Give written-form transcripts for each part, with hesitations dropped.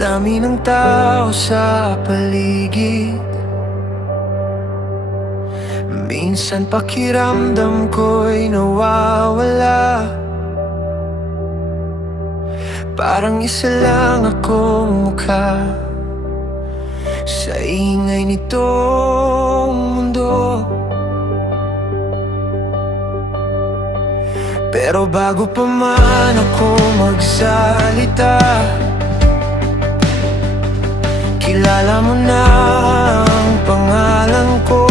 dami ng tao sa paligid. Minsan pakiramdam ko'y nawawala, parang isa lang akong mukha sa ingay nitong mundo. Pero bago pa man ako magsalita, kilala mo na ang pangalan ko.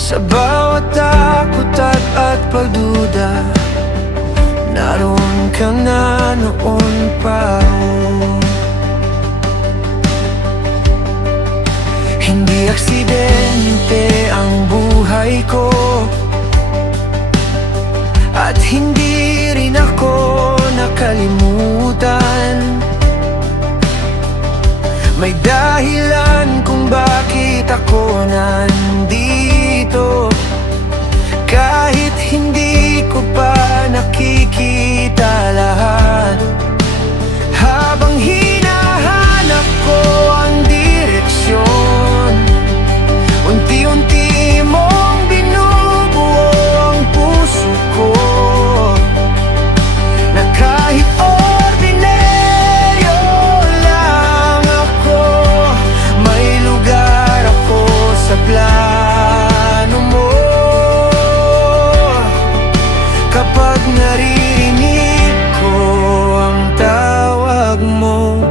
Sa bawat takot at pagduda, naroon ka na noon pa. Hindi aksidente ang buhay ko, at hindi rin ako nakalimutan. May dahilan kung bakit ako nandito, kahit hindi ko pa nakikita lahat. Habang hinahanap ko ang direksyon, unti-unti mong binubuo ang puso ko, na kahit ordinaryo lang ako, may lugar ako sa plano mo. Kapag naririnig ko ang tawag mo,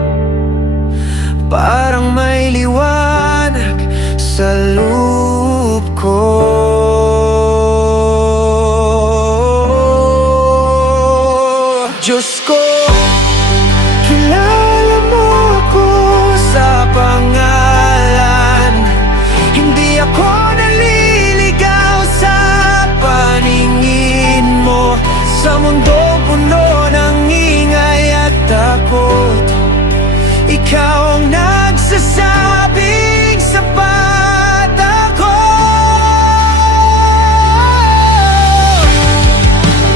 parang may liwanag sa loob ko. Diyos ko, kilala mo ako sa pangalan. Hindi ako naliligaw sa paningin mo, sa mundong puno ng ingay at takot. Ikaw ang nagsasabing sapat ako.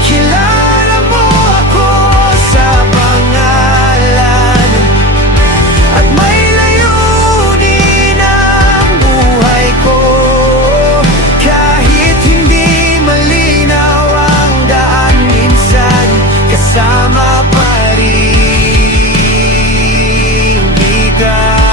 Kilala mo ako sa pangalan, at may layunin ang buhay ko. Kahit hindi malinaw ang daan, minsan kasama pa rin bigat.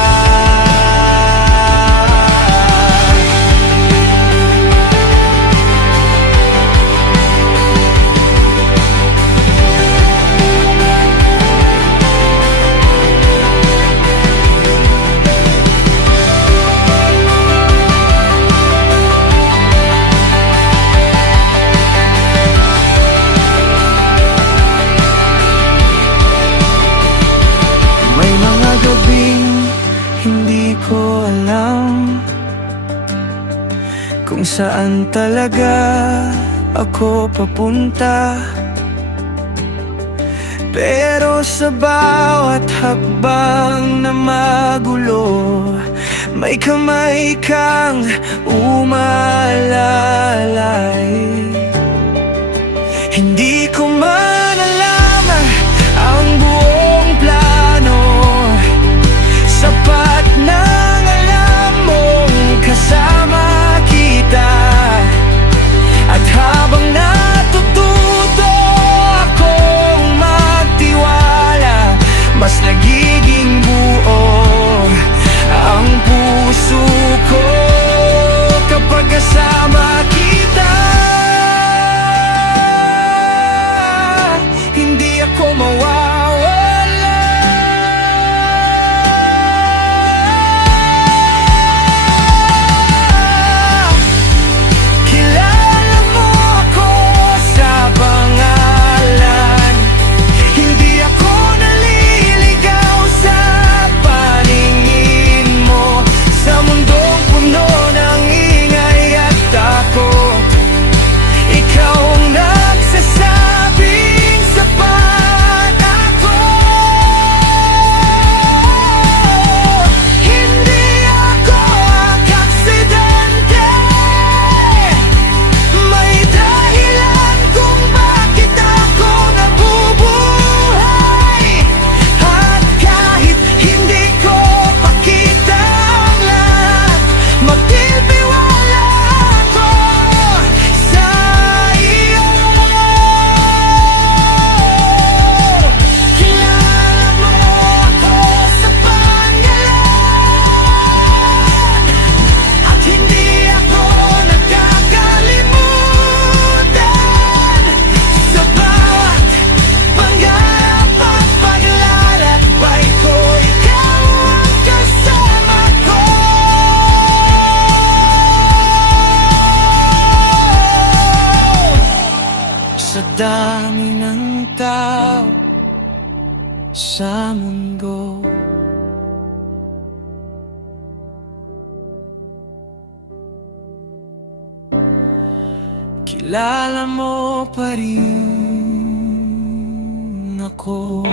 May mga gabing hindi ko alam kung saan talaga ako papunta, pero sa bawat hakbang na magulo, may kamay kang umalalay. Hindi ko man alam ang buong plano, sapat nang alam mong kasama kita. At habang natututo akong magtiwala, mas nagiging buo ang puso ko kapag kasama kita. dami ng tao sa mundo. Kilala mo pa rin ako.